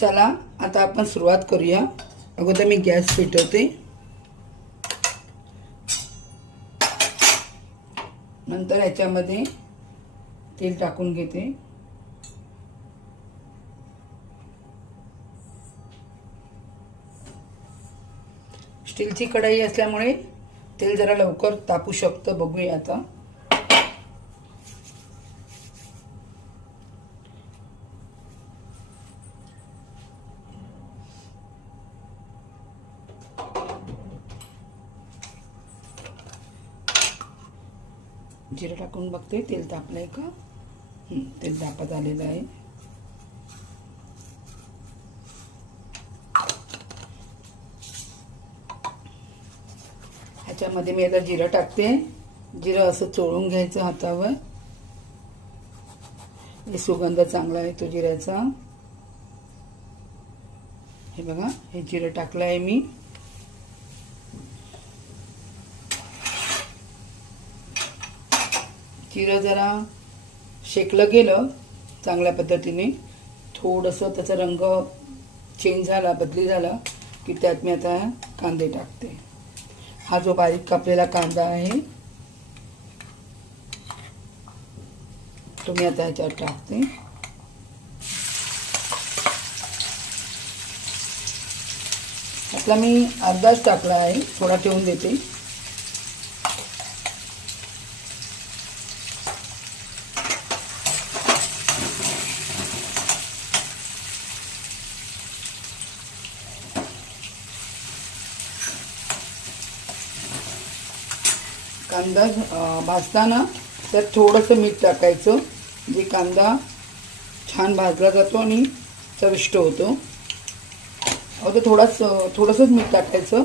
चला आता आपण सुरुवात करूया। अगोदर मी गॅस पेटवते, नंतर याच्यामध्ये तेल टाकून घेते। स्टीलची कढई असल्यामुळे तेल जरा लवकर तापू शकतं, बघूया आता। जिरं टाकून बघते तेल तापलंय का। तेल तापत आलेलं आहे। ह्याच्यामध्ये मी आता जिरं टाकते। जिरं असं चोळून घ्यायचं हातावर, हे सुगंध चांगला आहे तो जिऱ्याचा। हे बघा, हे जिरं टाकलं आहे मी। जिरं जरा शेकलं गेलं चांगल्या पद्धतीने, थोडंसं त्याचा रंग चेंज झाला, बदली झाला की त्यात मी आता कांदे टाकते। हा जो बारीक कापलेला कांदा आहे तो मी आता ह्याच्यात टाकते। आता मी अर्धाच टाकला आहे, थोडा ठेवून देते। कांदा भाजताना त्यात थोडंसं मीठ टाकायचं, जे कांदा छान भाजला जातो आणि चविष्ट होतो। अगदी थोडंसंच मीठ टाकायचं,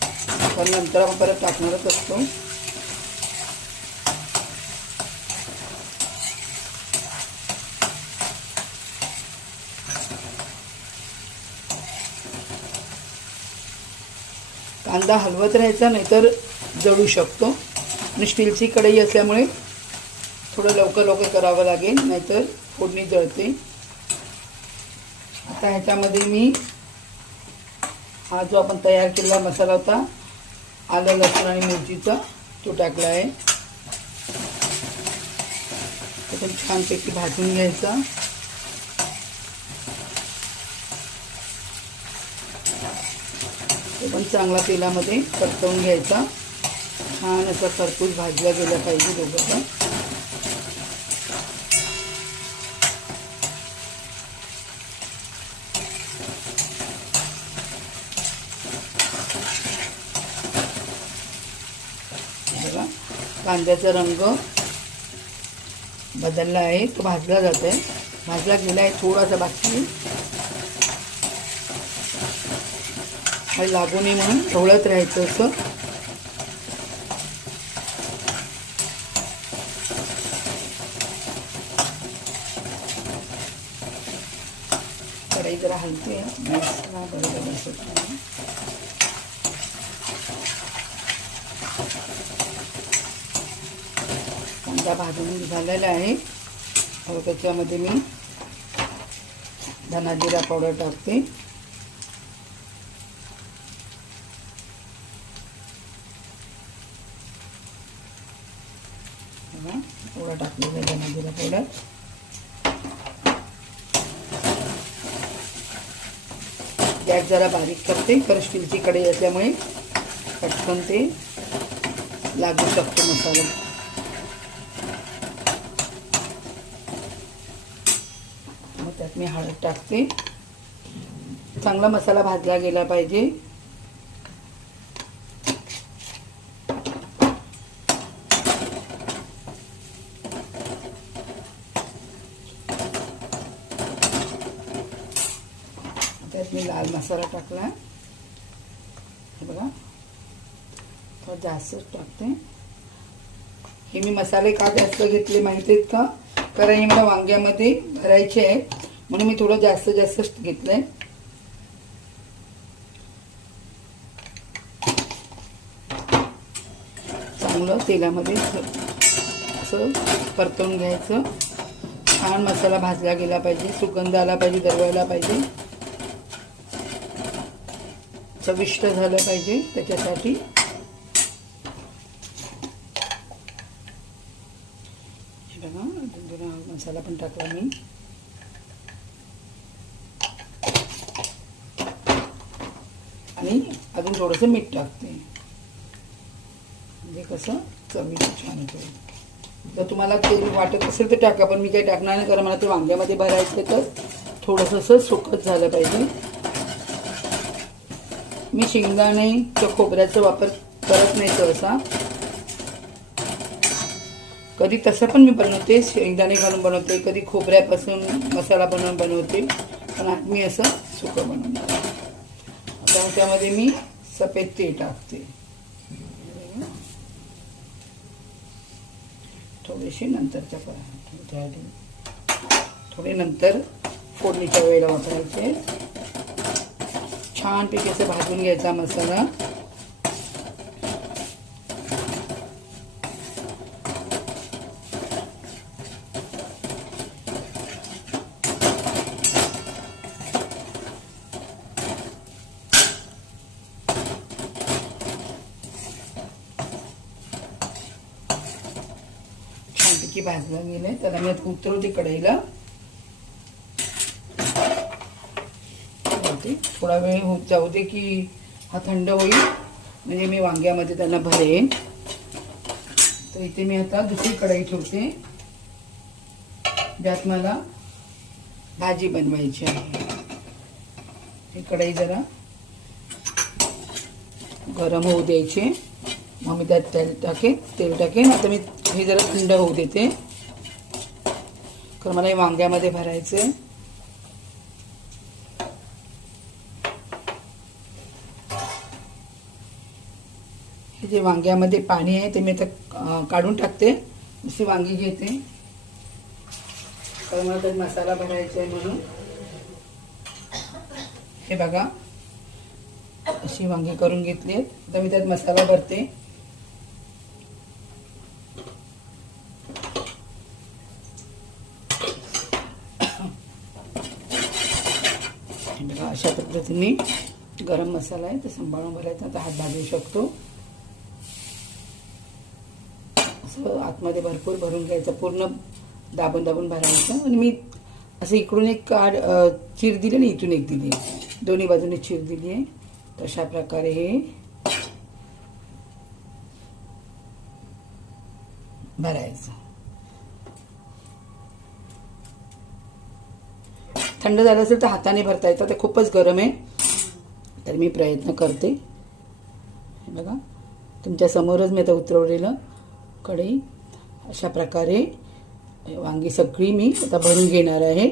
कारण नंतर आपण परत टाकणारच असतो। कांदा हलवत राहायचा, नाहीतर जळू शकतो। आणि स्टीलची कढई असल्यामुळे थोडं लवकर करावं लागेल, नाहीतर फोडणी जळते। आता ह्याच्यामध्ये मी हा जो आपण तयार केलेला मसाला होता, आलं लसूण आणि मिरचीचा, तो टाकला आहे। तो पण छानपैकी भाजून घ्यायचा। तो पण चांगला तेलामध्ये परतवून घ्यायचा। छान असा खरपूस भाजला गेला पाहिजे दोघं पण। बघा, कांद्याचा रंग बदलला आहे, तो भाजला जात आहे, भाजला गेला आहे, थोडासा बाकी आहे। लागू नये म्हणून ढवळत राहायचं असं। कढई जरा हलकी आहे, गॅसला बरोबर बसत नाही। कांदा भाजून झालेला आहे। त्याच्यामध्ये मी धना जिरा पावडर टाकते। थोडा टाकलेला धना जिरा पावडर। गॅस जरा बारीक करते, कारण स्टीलची कढई असल्यामुळे पटकन ते लागू शकतो मसाला। मग त्यात मी हळद टाकते। चांगला मसाला भाजला गेला पाहिजे। त्यात मी लाल मसाला टाकला, हे बघा, थोडं जास्तच टाकते। हे मी मसाले का जास्त घेतले माहिती आहेत का, कारण हे मला वांग्यामध्ये भरायचे आहे, म्हणून मी थोडं जास्त घेतलंय। चांगलं तेलामध्ये असं परतवून घ्यायचं। छान मसाला भाजला गेला पाहिजे, सुगंध आला पाहिजे, दरवळला पाहिजे, चविष्ट झालं पाहिजे त्याच्यासाठी हे बघा जरा मसाला पण टाकला मी आणि अजून थोडंसं मीठ टाकते म्हणजे कसं चवीला छान होतं. जर तुम्हाला तेल वाटत असेल तर टाका पण मी काही टाकणार नाही कारण मला ते वांग्यामध्ये भरायचं तर थोडंसं असं सुकत झालं पाहिजे. मी शेंगदाणे किंवा खोबऱ्याचा वापर करत नाही सहसा कधी तसं पण मी बनवते शेंगदाणे घालून बनवते कधी खोबऱ्यापासून मसाला बनवून बनवते पण आज मी असं सुकं बनवणार. आता त्यामध्ये मी सफेद तेल टाकते थोडेसे नंतरच्या थोडे नंतर फोडणीच्या वेळेला वापरायचे. छानपैकी असं भाजून घ्यायचा मसाला छानपैकी भाजलं गेलंय त्याला मी आता उतरवते कढईला. थोडा वेळ होत जाऊ दे की हा थंड होईल म्हणजे मी वांग्यामध्ये त्यांना भरेन. तर इथे मी आता दुसरी कढई ठेवते ज्यात मला भाजी बनवायची आहे. ही कढई जरा गरम होऊ द्यायची मग मी त्यात तेल टाकेन. आता मी हे जरा थंड होऊ देते कारण मला हे वांग्यामध्ये भरायचं आहे. हे जे वांग्यामध्ये पाणी आहे ते मी आता काढून टाकते. अशी वांगी घेते कारण मला त्यात मसाला भरायचा आहे म्हणून. हे बघा अशी वांगी करून घेतली आहेत. आता मी त्यात मसाला भरते. बघा अशा पद्धतीने गरम मसाला आहे ते सांभाळून भरायचा. आता हात भाजू शकतो असं आतमध्ये भरपूर भरून घ्यायचं पूर्ण दाबून दाबून भरायचं. आणि मी असं इकडून एक चीर दिली आणि इथून एक दिली दोन्ही बाजूने चीर दिली आहे. तशा प्रकारे हे भरायचं. थंड झालं असेल तर हाताने भरता येतं ते खूपच गरम आहे तर मी प्रयत्न करते. हे बघा तुमच्या समोरच मी आता उतरवलेलं कढई अशा प्रकारे वांगी सगळी मी आता भरून घेणार आहे.